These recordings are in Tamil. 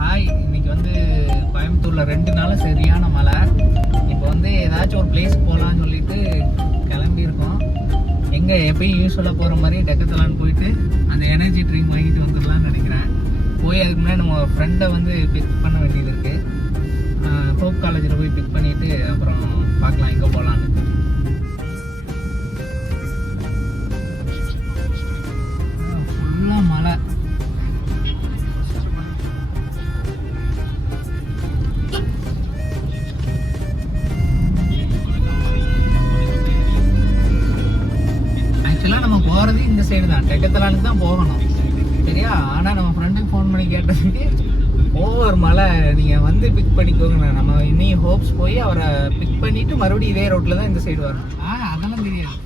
ஹாய், இன்னைக்கு வந்து கோயம்புத்தூர்ல 2 நாள் சரியான மழை. இப்போ வந்து ஏதாச்சும் ஒரு பிளேஸ் போகலான்னு சொல்லிட்டு கிளம்பி இருக்கோம். எங்க எப்பயும் யூஸ்வலாக போகிற மாதிரி டெக்கத்தலான்னு போயிட்டு அந்த எனர்ஜி ட்ரிங்க் வாங்கிட்டு வந்துடலான்னு நினைக்கிறேன். போய் அதுக்கு முன்னாடி நம்ம ஃப்ரெண்டை வந்து பிக் பண்ண வேண்டியது இருக்கு. ஹோப் காலேஜில் போய் பிக் பண்ணிட்டு அப்புறம் பார்க்கலாம் எங்கே போகலான்னு. ஃபுல்லாக மழை. ஆக்சுவலாக நம்ம போகிறது இந்த சைடு தான், டெக்கத்தலானுக்கு தான் போகணும் சரியா. ஆனால் நம்ம ஃப்ரெண்டுக்கு ஃபோன் பண்ணி கேட்டதுக்கு ஓவர் மழை, நீங்கள் வந்து பிக் பண்ணிக்கோங்க. நம்ம இன்னும் ஹோப்ஸ் போய் அவரை பிக் பண்ணிட்டு மறுபடியும் இதே ரோட்டில் தான் இந்த சைடு வரணும். அதெல்லாம் தெரியாது.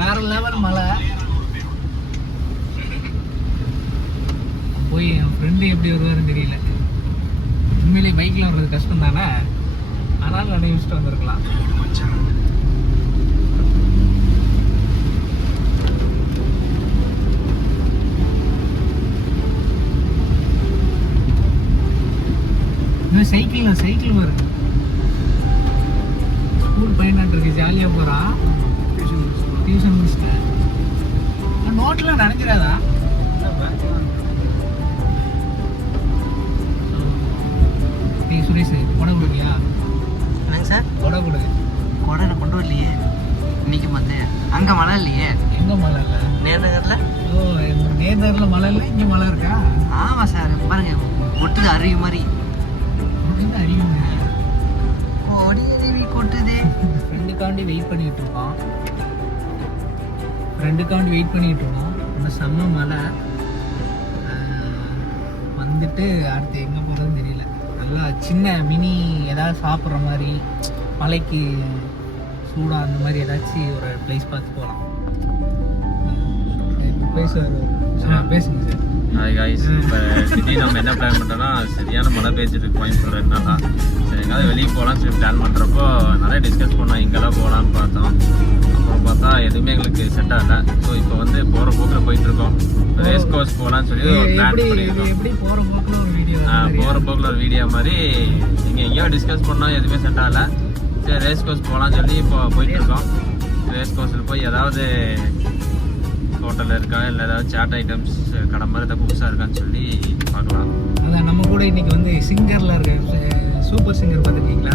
வேற லெவல் மழை. போய் என் ஃப்ரெண்டு எப்படி வருவாருன்னு தெரியல. உண்மையிலேயே பைக்கில் வர்றது கஷ்டம் தானே, ஆனாலும் நினைவிச்சுட்டு வந்திருக்கலாம். சைக்கிள் வருது. ஸ்கூல் பையனாட்டு இருக்கு, ஜாலியா போறான். டியூஷன் முடிச்சுட்டு நோட்ல நினைஞ்சிடாதா? சுரேஷ் கொடை கொடுக்கலையா? என்னங்க சார்? கொடை கொடு. கொடை கொண்டு வரலையே இன்னைக்கு. மத்த அங்க மழை இல்லையே. எங்க மழை இல்லை? நேர்நகர்ல. நேர்நகர்ல மழை இல்லை, இங்க மழை இருக்கா? ஆமா சார், பாருங்க கொட்டுது அருவி மாதிரி. அருவி கொட்டுதே. ஃப்ரெண்டுக்காண்டி வெயிட் பண்ணிட்டு இருக்கோம். இந்த செம்ம மழை வந்துட்டு அடுத்து எங்கே போகிறதுன்னு தெரியல. நல்லா சின்ன மினி ஏதாவது சாப்பிட்ற மாதிரி, மலைக்கு சூடாக அந்த மாதிரி ஏதாச்சும் ஒரு பிளேஸ் பார்த்து போகலாம். பேசுங்க சார். ஹாய் காய்ஸ், இப்போ திடீர்னு நம்ம என்ன பிளான் பண்ணுறோன்னா, சரியான மழை பெய்ஞ்சிட்டு கோயம்புத்தூர் 2 நாளா. சரி எங்கேயாவது வெளியே போகலான்னு சொல்லி பிளான் பண்ணுறப்போ நிறைய டிஸ்கஸ் பண்ணோம், எங்கெல்லாம் போகலான்னு பார்த்தோம். அப்புறம் பார்த்தா எதுவுமே எங்களுக்கு செட் ஆகலை. ஸோ இப்போ வந்து போகிற போக்கில் போயிட்டுருக்கோம். ரேஸ் கோர்ஸ் போகலான்னு சொல்லி ஒரு பிளான் பண்ணியிருக்கோம். போகிற போக்கில் ஒரு வீடியோ மாதிரி நீங்கள் எங்கேயோ டிஸ்கஸ் பண்ணோம், எதுவுமே செட் ஆகலை. சரி ரேஸ் கோர்ஸ் போகலான்னு சொல்லி இப்போ போயிட்டுருக்கோம். ரேஸ் கோர்ஸில் போய் ஏதாவது ஹோட்டலில் இருக்கா இல்லை ஏதாவது சாட் ஐட்டம்ஸ் கடை மாதிரி ஏதாவது புதுசாக இருக்கான்னு சொல்லி பார்க்கலாம். அதான் நம்ம கூட இன்னைக்கு வந்து சிங்கரில் இருக்க சூப்பர் சிங்கர் பார்த்துருக்கீங்களா?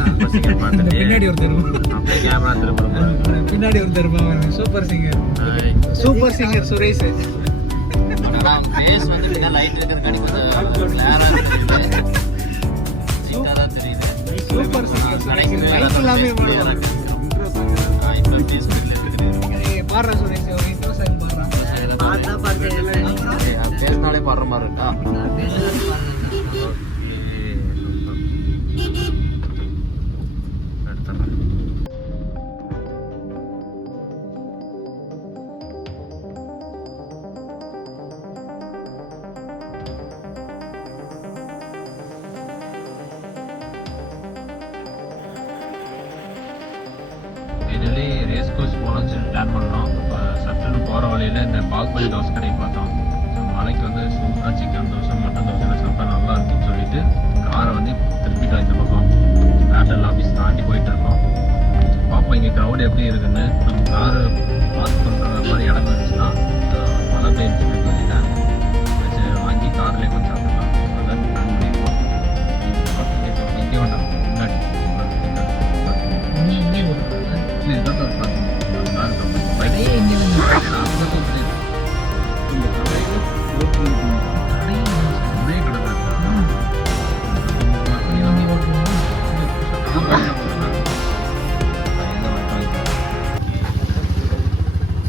பின்னாடி ஒருத்தர் அப்படியே கேமரா திரும்ப பின்னாடி ஒருத்தர் இருப்பாங்க. Super singer Suresh. ஃபேஸ் வந்து பின்ன லைட் இருக்கிற கடி கொஞ்சம் கிளியரா தெரியுது. சீக்கிரமா தெரியுது. சூப்பர் சிங்கர் லைட் எல்லாமே போடுவாங்க. இப்போ ஃபேஸ் பில்ல இருக்குது. பாடுற சுரேஷ் ஒரு இன்ட்ரோ சாங் பாடுறான். பேசினாலே பாடுற மாதிரி இருக்கா? இதுலேயே ரேஸ் கோர்ஸ் போகலான்னு சொல்லி பிளான் பண்ணோம். இப்போ சட்டுன்னு போகிற வழியில் இந்த பாகுபலி தோசை கடை பார்த்தோம். ஸோ மலைக்கு வந்து சூப்பராக சிக்கன் தோசை மட்டன் தோசை சாப்பிட்டா நல்லா இருக்குன்னு சொல்லிட்டு காரை வந்து திருப்பிட்டோம். இந்த பக்கம் ஏர்டெல் ஆஃபீஸ் தாண்டி போயிட்டு இருக்கோம். பார்ப்போம் இங்கே க்ரௌட் எப்படி இருக்குன்னு. நம்ம காரு பார்க் பண்ணுற மாதிரி இடம் இருந்துச்சுன்னா மழை பெய்ஞ்சுன்னு சொல்லிட்டேன். சரி வாங்கி கார்லேயே கொஞ்சம் சாப்பிடலாம். அதான் பிளான் பண்ணியிருக்கோம். இங்கே வேண்டாம் முன்னாடி இதுதான் ஒரு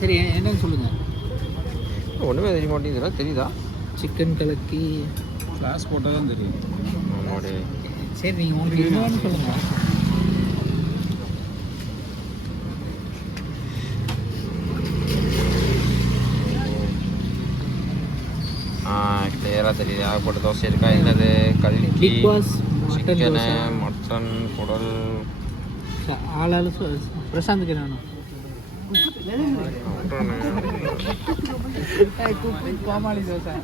சரி என்னன்னு சொல்லுங்க. ஒன்றுமே தெரிய மாட்டேங்குதுல. தெரியுதா? சிக்கன் கலக்கி கிளாஸ் போட்டால் தான் தெரியும். சரி நீங்கள் உங்களுக்கு என்னன்னு சொல்லுங்க. கிளியராக தெரியுது. ஏகப்பட்ட தோசை இருக்கா? என்னது கல்கி, சிக்கனு, மட்டன், குடல். ஆளாளு பிரசாந்துக்கு வேணும். கோமாளி தோசை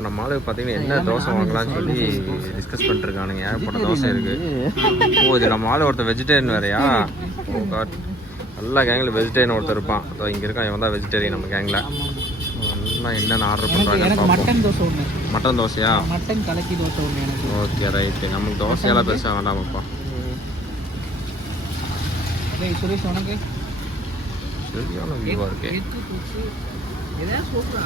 இப்போ நம்ம ஆளு பார்த்தீங்கன்னா என்ன தோசை வாங்கலாம்னு சொல்லி டிஸ்கஸ் பண்ணிருக்கானுங்க. ஏகப்பட்ட தோசை இருக்கு. ஓ இது நம்ம ஆளு ஒருத்தர் வெஜிடேரியன் வேறையா? ஓ காட், எல்லா கேங்கில் வெஜிடேரியன் ஒருத்தர் இருப்பான். அதோ இங்கே இருக்கான், இவன் தான் வெஜிடேரியன் நம்ம கேங்கில். எல்லாம் என்னென்ன ஆர்டர் பண்ணுறாங்க பார்ப்போம். மட்டன் தோசை ஒன்று. மட்டன் தோசையா? மட்டன் கலக்கி தோசை ஒன்று எனக்கு. Okay right. நமக்கு தோசையெல்லாம் பெருசாக வேண்டாமப்பா. சுரேஷ் உனக்கு சரியான வியூவாக இருக்கு. எதாவது சூப்பரா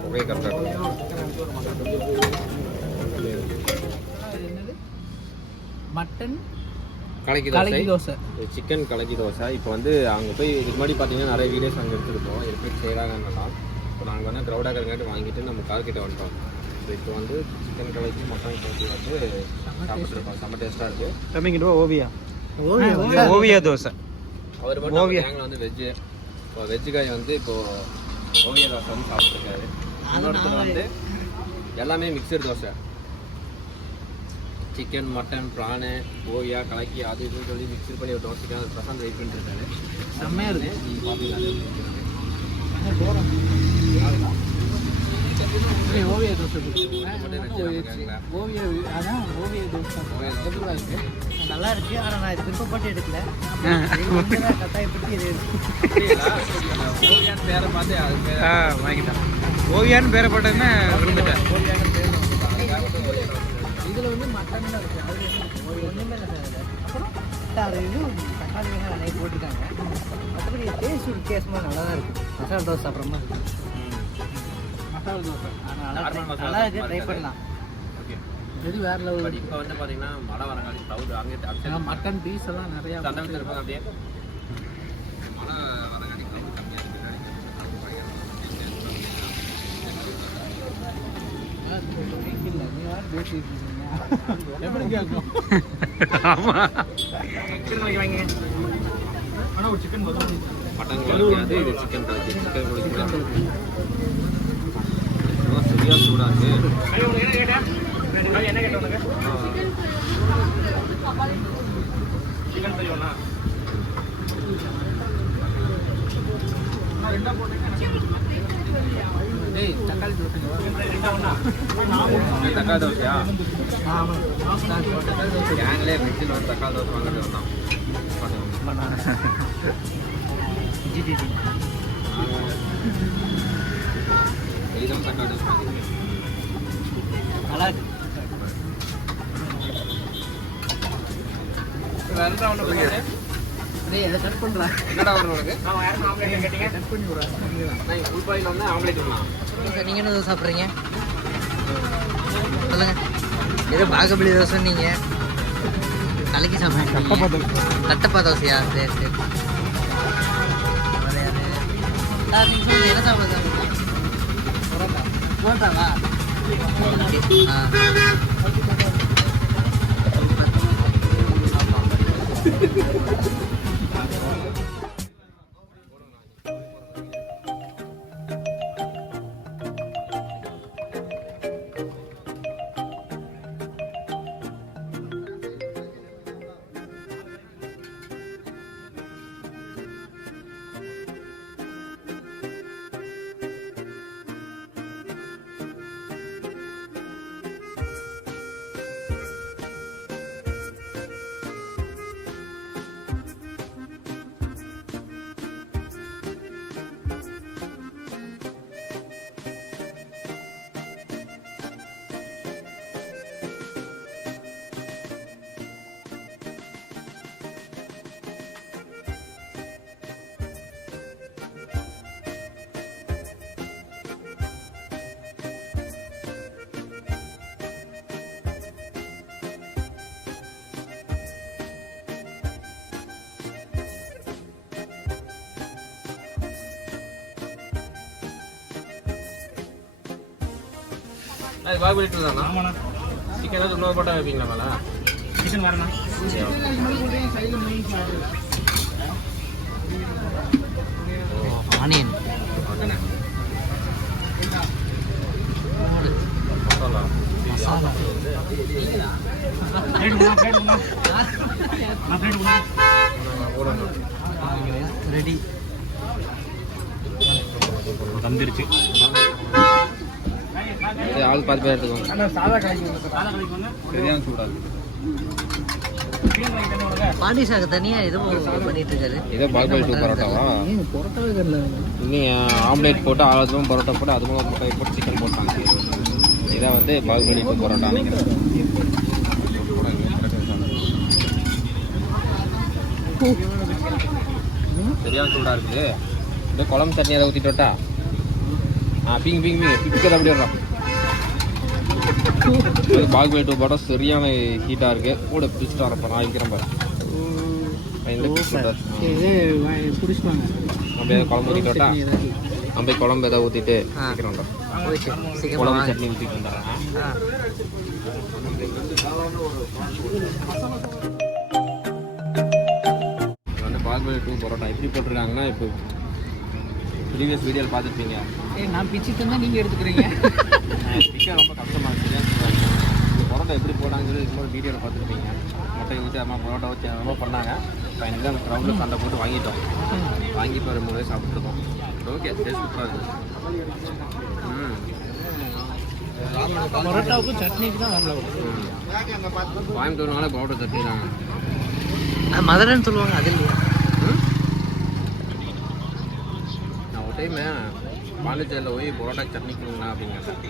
புகை கரெக்டாக என்னது மட்டன் கலக்கி கலக்கி தோசை. சிக்கன் கலக்கி தோசை. இப்போ வந்து அங்கே போய் இதுக்கு முன்னாடி பார்த்தீங்கன்னா நிறைய வீடியோஸ் அங்கே எடுத்துருப்போம். எப்படி செய்கிறாங்கன்னா இப்போ நாங்கள் வந்து க்ரௌடாக இருக்கிறங்காட்டி வாங்கிட்டு நம்ம கார்கிட்ட வந்துட்டோம். ஸோ இப்போ வந்து சிக்கன் கலக்கி மட்டன் கலக்கி வந்து சாப்பிட்ருக்கோம். செம்ம டேஸ்ட்டாக இருக்குது. கம்மிங்கிட்டு ஓவியா ஓவியா ஓவியா தோசை. அவர் மட்டும் கேங்கில் வந்து வெஜ்ஜு. இப்போ வெஜ்ஜு காய் வந்து இப்போது ஓவியா தோசை வந்து சாப்பிட்ருக்காரு. இன்னொருத்தர் வந்து எல்லாமே mixture dosa. Chicken mutton prawn Oviya கலக்கி அது இதுன்னு சொல்லி மிக்சர் பண்ணி ஒரு தோசைக்கு அது பிரசாந்த் வெயிட் பண்ணிருக்காரு. செம்மையாக இருக்குது. நீங்கள் பார்த்தீங்கன்னா ஓவிய தோசை ஓவியா அதான் ஓவிய தோசை நல்லா இருக்கு. ஆனால் நான் இது விருப்பப்பட்டு எடுக்கல. கட்டாயப்பட்டு இது ஓவியான்னு பேரை பார்த்து அது பேர் வாங்கிட்டேன். ஓவியான்னு பேரப்பட்டதுன்னு விரும்பிட்டேன். ஓவியான்னு பேர் இதில் வந்து மட்டன் இருக்குது. அது ஒன்றுமே இல்லை சார். அதில் அப்புறம் அது இது தக்காளி வெங்காயம் நிறைய போட்டிருக்காங்க. மற்றபடி டேஸ்ட் வித்தியாசமாக நல்லா தான் இருக்குது. மசாலா தோசை சாப்பிட்ற மாதிரி இருக்குது. மசாலா தோசை நல்லா இருக்குது. ட்ரை பண்ணலாம். ஓகே. இது வேறு லெவல். பட் இப்போ வந்து பார்த்தீங்கன்னா மழை வரங்காட்டி க்ளவுட் அங்கே மட்டன் பீஸ் எல்லாம் நிறையா சண்டை இருப்பாங்க. அப்படியே மழை வரங்காட்டி க்ளவுட் கம்மியாக இல்லை நீ வேறு பேசிட்டு எப்படி கேட்கும்? ஆனால் ஒரு சிக்கன் வரும். மட்டன் கலக்காது, இது சிக்கன் கலக்கி. சிக்கன் குடிக்கலாம். சரியா சூடாக இருக்கு. என்ன கேட்டோம்? சிக்கன் தெரியும்ண்ணா. டேய் தக்காளி தோசை தக்காளி தோசையா? ஆமாம் தக்காளி தோசை. கேங்லேயே வெஜ்ஜில் வந்து தக்காளி தோசை வாங்கிட்டு வந்தான். இதுதான் தக்காளி தோசை வாங்கியிருக்கேன். நல்லா இருக்கு. வேற ஒன்று போயிடு. டேய் அதை கட் பண்ணுறா. என்னடா வரும் உனக்கு? கட் பண்ணி விட்றா. நான் ஃபுல் பாயில் வந்து ஆம்லேட் பண்ணலாம். நீங்கள் என்ன தோசை சாப்பிட்றீங்க சொல்லுங்க. ஏதோ பாகபலி தோசை நீங்கள் கலக்கி சாப்பிட்றீங்க. தட்டப்பா தோசையா? சரி சரி. நீங்கள் சொல்லுங்கள் என்ன சாப்பிடுங்க. புரோட்டாவா? அது பாகுபலி தானா? ஆமாண்ணா. சிக்கன் ஏதாவது இன்னொரு போட்டால் வைப்பீங்களா மேலே? சிக்கன் வரண்ணா. ஆனியன் மசாலா ரெடி தந்துருச்சு. ஆள் 10 பேர் எடுத்துக்கோங்க. சாதா கடைக்கு சரியான சூடாது. பாண்டி சாக்கு தனியா ஏதோ பண்ணிட்டு இருக்காரு. இதே பால்பால் 2 பரோட்டாவா? பொரோட்டாவே தெரியல. இன்னும் ஆம்லேட் போட்டு அதுவும் பரோட்டா போட்டு அதுவும் முட்டை போட்டு சிக்கன் போட்டாங்க. இதான் வந்து பால்பால் 2 பரோட்டா நினைக்கிறேன். சரியான சூடாக இருக்குது. இந்த குழம்பு சட்னி அதை ஊற்றிட்டு விட்டா பிங் பிங் பிங் பிக்கிறது அப்படி வர்றான். பால்பால் 2 பரோட்டா சரியான ஹீட்டாக இருக்குது. கூட பிடிச்சிட்டு வரப்போ நான் வைக்கிறேன் பாரு. இந்த குடிச்சுப்பாங்க. அப்படியே குழம்பு ஊற்றிட்டு விட்டா அப்படியே குழம்பு எதாவது ஊற்றிட்டு வைக்கிறோம்டா. குழம்பு சட்னி ஊற்றிட்டு வந்துடுறேன். வந்து பால்பால் 2 பரோட்டா எப்படி போட்டிருக்காங்கன்னா இப்போ ப்ரீவியஸ் வீடியோவில் பார்த்துருப்பீங்க. நான் பிச்சு தந்தா நீங்க எடுத்துக்கிறீங்க. பிக்க ரொம்ப கஷ்டமாக இருக்குது. இந்த பரோட்டா எப்படி போட்டாங்கன்னு சொல்லி இன்னொரு வீடியோவில் பார்த்துருப்பீங்க. முட்டையை ஊற்றி அம்மா பரோட்டா வச்சு ரொம்ப பண்ணாங்க. ஃபைனலாக அந்த க்ரௌண்டில் சண்டை போட்டு வாங்கிட்டோம். வாங்கி இப்போ 2 முறை சாப்பிட்ருக்கோம். ஓகே, டேஸ்ட் சூப்பராக இருக்குது. பரோட்டாவுக்கும் சட்னிக்கு தான் வரல. கோயம்புத்தூர்னால பரோட்டா சட்னி தாங்க. மதுரைன்னு சொல்லுவாங்க, அது இல்லையா? நான் ஒரு டைமு பாண்டிச்சேரியில் போய் பரோட்டா சட்னி கொடுங்கண்ணா அப்படிங்கிறேன்.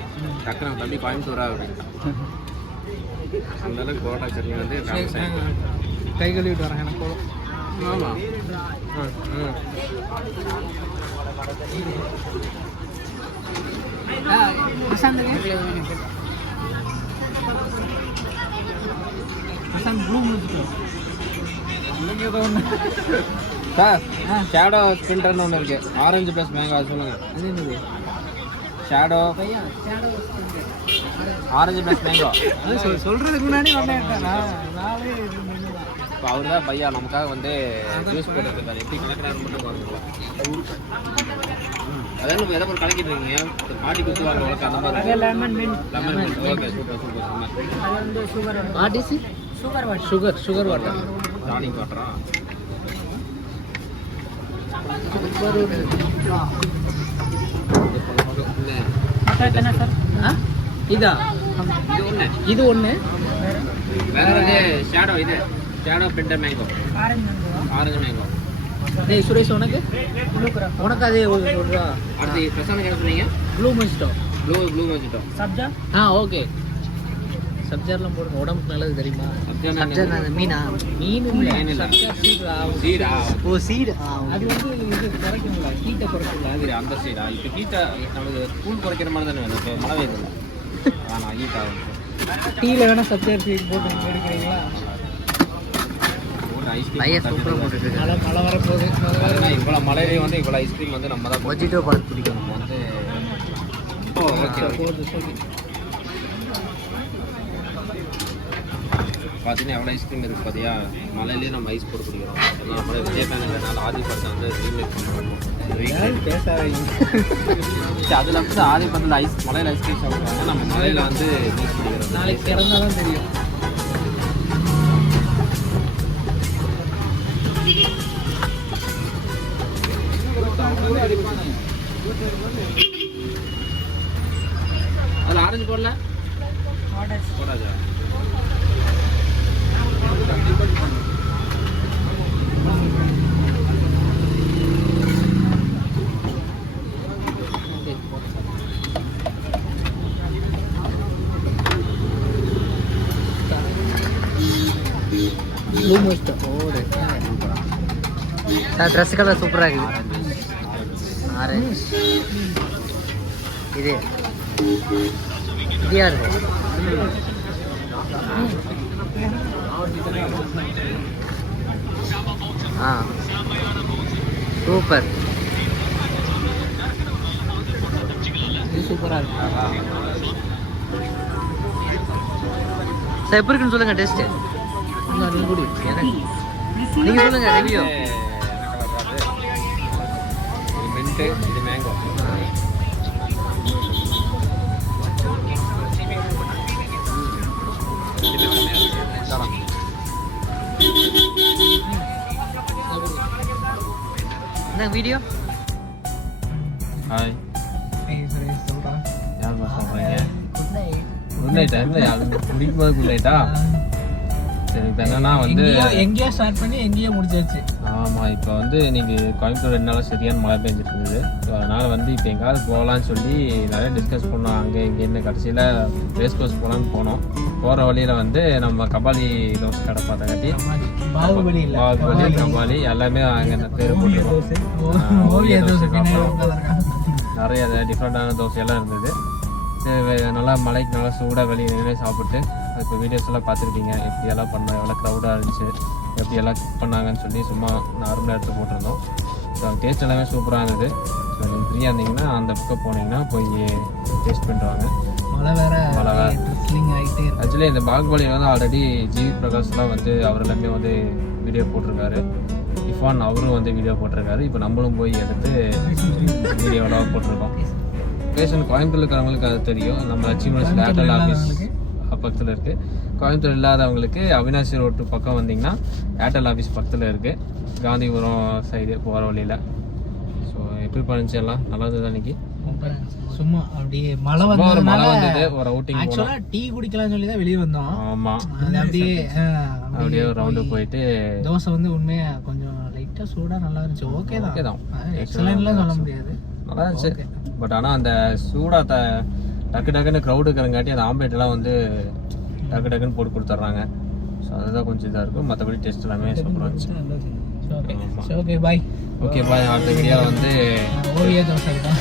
டக்குனு தம்பி கோயம்புத்தூரா அப்படின்ட்டான். அந்த அளவுக்கு பரோட்டா சட்னி வந்து ஃபேமஸ் ஆகிட்டு. கை கழுவிட்டு வராங்க எனக்கு போதும். ஆமாம். சார், ஷேடோ ஸ்பிரிண்டர்னு ஒன்று இருக்குது. ஆரஞ்சு ப்ளஸ் மேங்கோ, அது சொல்லுங்கள். Shadow orange plus mango. சொல்றதுக்கு முன்னாடி இப்போ அவர் தான் பையா நமக்காக வந்து ஜூஸ் போட்டுருக்காரு. எப்படி கலக்கிறாரு மட்டும் பாருங்களா. அதாவது நம்ம எதை ஒரு கலக்கிட்டு இருக்கீங்க. பாட்டி குத்து வாங்க உனக்கு அந்த மாதிரி lemon mint. Okay, super super. Sugar water tonic வாட்டரா? இதா இது ஒன்று வேற வந்து ஷேடோ. இது shadow printer mango, orange mango. டேய் சுரேஷ், உனக்கு அதே சொல்றா. அடுத்து பிரசாந்த் என்ன சொன்னீங்க? Blue mojito. Blue mojito. சப்ஜா. ஓகே. சப்ஜார்லாம் போடுங்க, உடம்புக்கு நல்லது தெரியுமா? சப்ஜா மீனா? மீன் இல்ல, சீடா. ஓ சீடு. அது வந்து இது குறைக்கும்ல, ஹீட்டை குறைக்கும்ல. அது அந்த சீடா. இப்போ ஹீட்டை நமக்கு கூழ் குறைக்கிற மாதிரி தானே வேணும். இப்போ மழை பெய்யுது. ஆனால் ஹீட் ஆகும். டீல வேணா சப்ஜார் சீட் போட்டு எடுக்கிறீங்களா? ஐஸ்கிரீம் மழை வரப்போகுது. இவ்வளோ மழையிலே வந்து இவ்வளோ ஐஸ்கிரீம் வந்து நம்ம தான் மொஜிட்டோ பார்த்து பிடிக்கும். நம்ம வந்து பார்த்தீங்கன்னா எவ்வளோ ஐஸ்கிரீம் இருக்குது பார்த்தியா. மலையிலேயே நம்ம ஐஸ் போட்டு குடிக்கிறோம். நம்மளே விஜய் ஃபேனுங்கிறதுனால ஆதி படத்தை வந்து ரீமேக் பண்ணுறோம். பேசாதீங்க. அதில் வந்து ஆதி படத்தில் மலையில் ஐஸ்கிரீம் சாப்பிட்றாங்க. நம்ம மலையில் வந்து ஜூஸ் குடிக்கிறோம். நாளைக்கு திறந்தாதான் தெரியும். அதில் ஆரஞ்சு போடல போடாதா? ப்ளூ மஸ்டோ. சார் ட்ரெஸ் கலர் சூப்பராக இருக்குது. ஆரஞ்சு. இது யாரு? சூப்பர். இது சூப்பராக இருக்கு சார். எப்படி இருக்குன்னு சொல்லுங்க டேஸ்ட்டு. நீங்க கூடி எனக்கு நீங்கள் சொல்லுங்க ரிவ்யூ. மின்ட்டு, இது மேங்கோ. இந்த வீடியோ ஹாய் சொல்றா யாருமா சொல்கிறீங்க குட் நைட். குட் நைட்டா இல்லை யாரும் குடிக்கும் போது குட் நைட்டா சரி இப்போ என்னன்னா வந்து எங்கேயோ ஸ்டார்ட் பண்ணி எங்கேயோ முடிச்சாச்சு. ஆமாம் இப்போ வந்து இன்னைக்கு கோயம்புத்தூர் 2 நாளாக சரியான மழை பெஞ்சிட்டு இருந்தது. ஸோ அதனால் வந்து இப்போ எங்கேயாவது போகலான்னு சொல்லி நிறைய டிஸ்கஸ் பண்ணோம். அங்கே இங்கேருந்து கடைசியில் ரேஸ் கோர்ஸ் போகலான்னு போனோம். போகிற வழியில் வந்து நம்ம கபாலி தோசை கடை பார்த்தங்காட்டி பாகுபலி இல்ல பாகுபலி கபாலி எல்லாமே அங்கே பேர் போட்டுருக்கோம். ஓவிய தோசை பின்னாடி உட்கார்ந்திருக்கான். நிறைய டிஃப்ரெண்ட்டான தோசையெல்லாம் இருந்தது. சரி, நல்லா மலைக்கு நல்லா சூடாக வெளியே நின்று சாப்பிட்டு இப்போ வீடியோஸ் எல்லாம் பார்த்துருப்பீங்க. எப்படியெல்லாம் பண்ணோம், எவ்வளோ க்ரௌடாக இருந்துச்சு, எப்படியெல்லாம் குக் பண்ணாங்கன்னு சொல்லி சும்மா நார்மலாக எடுத்து போட்டிருந்தோம். ஸோ அந்த டேஸ்ட் எல்லாமே சூப்பராக இருந்தது. ஸோ நீங்கள் ஃப்ரீயாக இருந்தீங்கன்னா அந்த பக்கம் போனீங்கன்னா போய் டேஸ்ட் பண்ணிடுவாங்க. மழை வேற மழை வேற. ட்ரிஸ்லிங் ஆகிட்டே இருக்கு. ஆக்சுவலி இந்த பாகுபலியில் வந்து ஆல்ரெடி ஜிவி பிரகாஷ்லாம் வந்து அவர் எல்லாமே வந்து வீடியோ போட்டிருக்காரு. இஃபான் அவரும் வந்து வீடியோ போட்டிருக்காரு. இப்போ நம்மளும் போய் எடுத்து வீடியோலாம் போட்டிருக்கோம். பேஷன் கோயம்புத்தூர் இருக்கிறவங்களுக்கு அது தெரியும். நம்ம அச்சீவ்மெண்ட்ஸ் ஏர்டெல் ஆஃபீஸ் பக்கத்தில் இருக்குது. கோயம்புத்தூர் இல்லாதவங்களுக்கு அவினாசி ரோட்டு பக்கம் வந்தீங்கன்னா ஏர்டெல் ஆஃபீஸ் பக்கத்தில் இருக்குது, காந்திபுரம் சைடு போகிற வழியில். ஸோ எப்படி பண்ணிச்சு எல்லாம் நல்லா இருந்தது அன்றைக்கி. சும்மா அப்படியே மழை ஒரு மழை வந்ததுனால வந்தது, ஒரு அவுட்டிங் போனோம். ஆக்சுவலா டீ குடிக்கலாம்னு சொல்லி தான் வெளியே வந்தோம். ஆமாம், அது அப்படியே அப்படியே ஒரு ரவுண்டு போயிட்டு தோசை வந்து உண்மையா கொஞ்சம் லைட்டா சூடா நல்லா இருந்துச்சு. ஓகே ஓகே தான், தான், எக்ஸலன்ட்லாம் சொல்ல முடியாது. நல்லா இருந்துச்சு. பட் ஆனால் அந்த சூடாக டக்கு டக்குன்னு க்ரௌடு இருக்கிறங்காட்டி அந்த ஆம்லேட் எல்லாம் வந்து டக்கு டக்குன்னு போட்டு கொடுத்துட்றாங்க. ஸோ அதுதான் கொஞ்சம் இதாக இருக்கும். மற்றபடி டேஸ்ட் எல்லாமே சூப்பராக இருந்துச்சு. Okay bye. Okay bye. அடுத்த வீடியோ வந்து ஓவிய தோசை தான்.